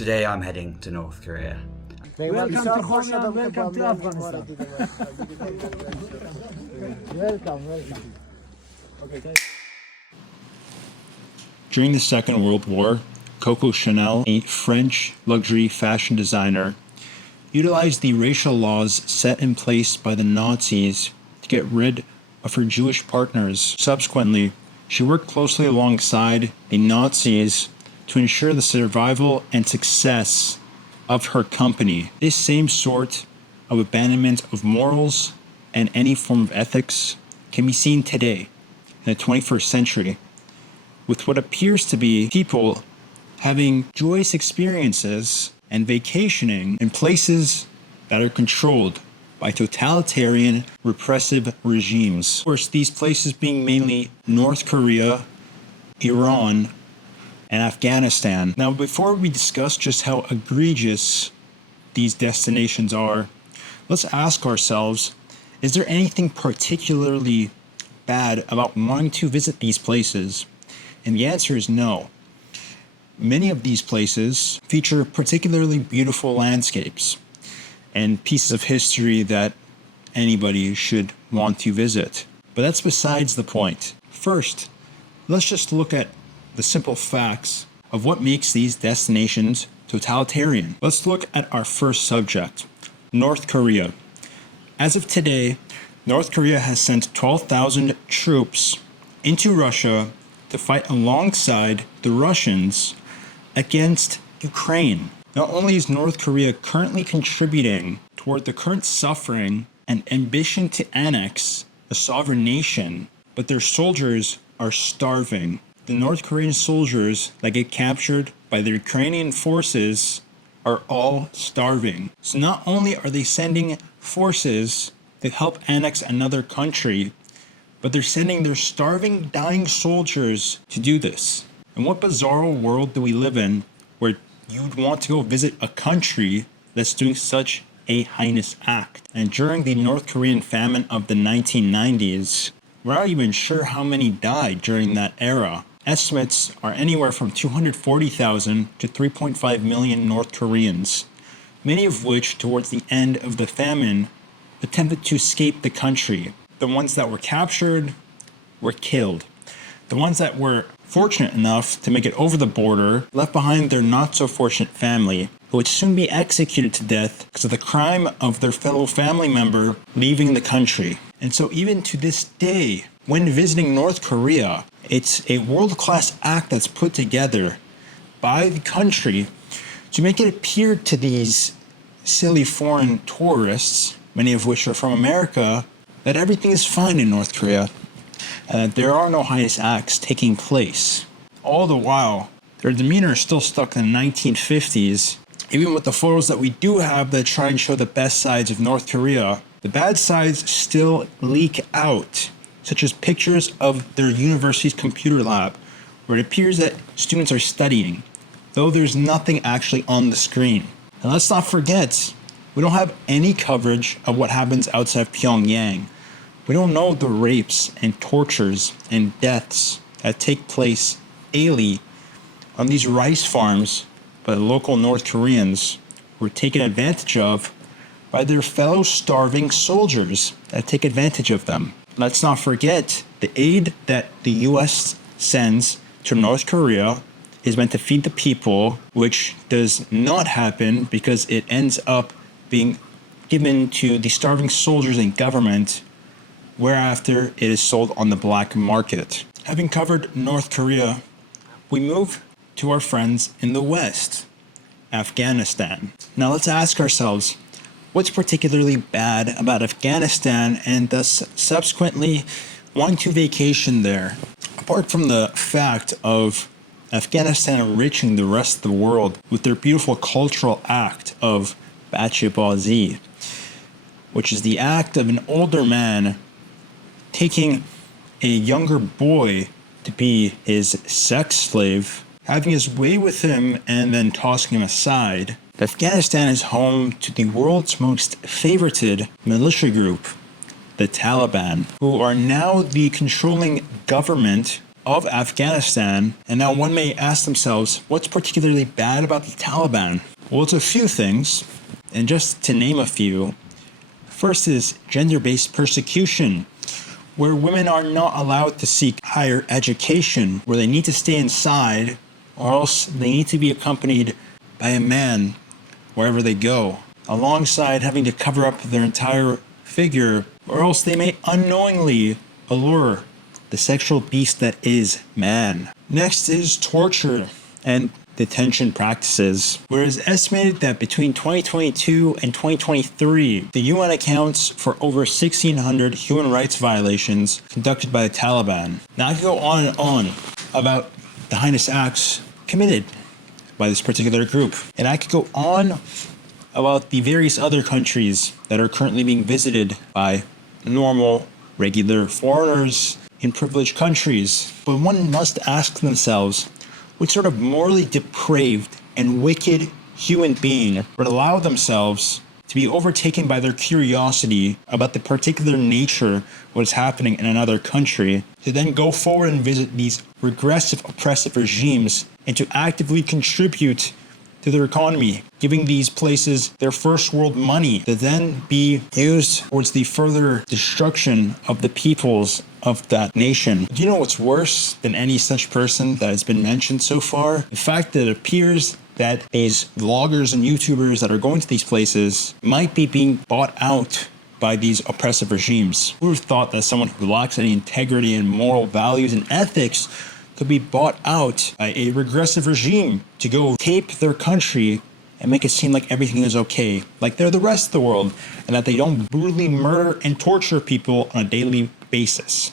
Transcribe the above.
Today I'm heading to North Korea. Welcome to Korea, welcome to Afghanistan. Welcome. During the Second World War, Coco Chanel, a French luxury fashion designer, utilized the racial laws set in place by the Nazis to get rid of her Jewish partners. Subsequently, she worked closely alongside the Nazis to ensure the survival and success of her company. This same sort of abandonment of morals and any form of ethics can be seen today in the 21st century, with what appears to be people having joyous experiences and vacationing in places that are controlled by totalitarian, repressive regimes. Of course, these places being mainly North Korea, Iran, and Afghanistan. Now, before we discuss just how egregious these destinations are, let's ask ourselves, is there anything particularly bad about wanting to visit these places? And the answer is no. Many of these places feature particularly beautiful landscapes and pieces of history that anybody should want to visit. But that's besides the point. First, let's just look at the simple facts of what makes these destinations totalitarian. Let's look at our first subject, North Korea. As of today, North Korea has sent 12,000 troops into Russia to fight alongside the Russians against Ukraine. Not only is North Korea currently contributing toward the current suffering and ambition to annex a sovereign nation, but their soldiers are starving. The North Korean soldiers that get captured by the Ukrainian forces are all starving. So not only are they sending forces to help annex another country, but they're sending their starving, dying soldiers to do this. And what bizarre world do we live in where you'd want to go visit a country that's doing such a heinous act? And during the North Korean famine of the 1990s, we're not even sure how many died during that era. Estimates are anywhere from 240,000 to 3.5 million North Koreans, many of which, towards the end of the famine, attempted to escape the country. The ones that were captured were killed. The ones that were fortunate enough to make it over the border left behind their not-so-fortunate family, who would soon be executed to death because of the crime of their fellow family member leaving the country. And so even to this day, when visiting North Korea, it's a world-class act that's put together by the country to make it appear to these silly foreign tourists, many of which are from America, that everything is fine in North Korea, and that there are no heinous acts taking place. All the while, their demeanor is still stuck in the 1950s. Even with the photos that we do have that try and show the best sides of North Korea, the bad sides still leak out, such as pictures of their university's computer lab, where it appears that students are studying, though there's nothing actually on the screen. And let's not forget, we don't have any coverage of what happens outside of Pyongyang. We don't know the rapes and tortures and deaths that take place daily on these rice farms by the local North Koreans who are taken advantage of by their fellow starving soldiers that take advantage of them. Let's not forget the aid that the US sends to North Korea is meant to feed the people, which does not happen because it ends up being given to the starving soldiers and government, whereafter it is sold on the black market. Having covered North Korea, we move to our friends in the West, Afghanistan. Now let's ask ourselves, what's particularly bad about Afghanistan and thus subsequently wanting to vacation there? Apart from the fact of Afghanistan enriching the rest of the world with their beautiful cultural act of bachi, which is the act of an older man taking a younger boy to be his sex slave, having his way with him and then tossing him aside. Afghanistan is home to the world's most favorited militia group, the Taliban, who are now the controlling government of Afghanistan. And now one may ask themselves, what's particularly bad about the Taliban? Well, it's a few things, and just to name a few. First is gender-based persecution, where women are not allowed to seek higher education, where they need to stay inside, or else they need to be accompanied by a man wherever they go, alongside having to cover up their entire figure, or else they may unknowingly allure the sexual beast that is man. Next is torture and detention practices, where it's estimated that between 2022 and 2023, the UN accounts for over 1,600 human rights violations conducted by the Taliban. Now I could go on and on about the heinous acts committed by this particular group, and I could go on about the various other countries that are currently being visited by normal, regular foreigners in privileged countries. But one must ask themselves, what sort of morally depraved and wicked human being would allow themselves to be overtaken by their curiosity about the particular nature of what is happening in another country, to then go forward and visit these regressive, oppressive regimes and to actively contribute to their economy, giving these places their first world money to then be used towards the further destruction of the peoples of that nation. Do you know what's worse than any such person that has been mentioned so far? In fact, it appears that these vloggers and YouTubers that are going to these places might be being bought out by these oppressive regimes. Who would have thought that someone who lacks any integrity and moral values and ethics could be bought out by a regressive regime to go tape their country and make it seem like everything is okay, like they're the rest of the world, and that they don't brutally murder and torture people on a daily basis.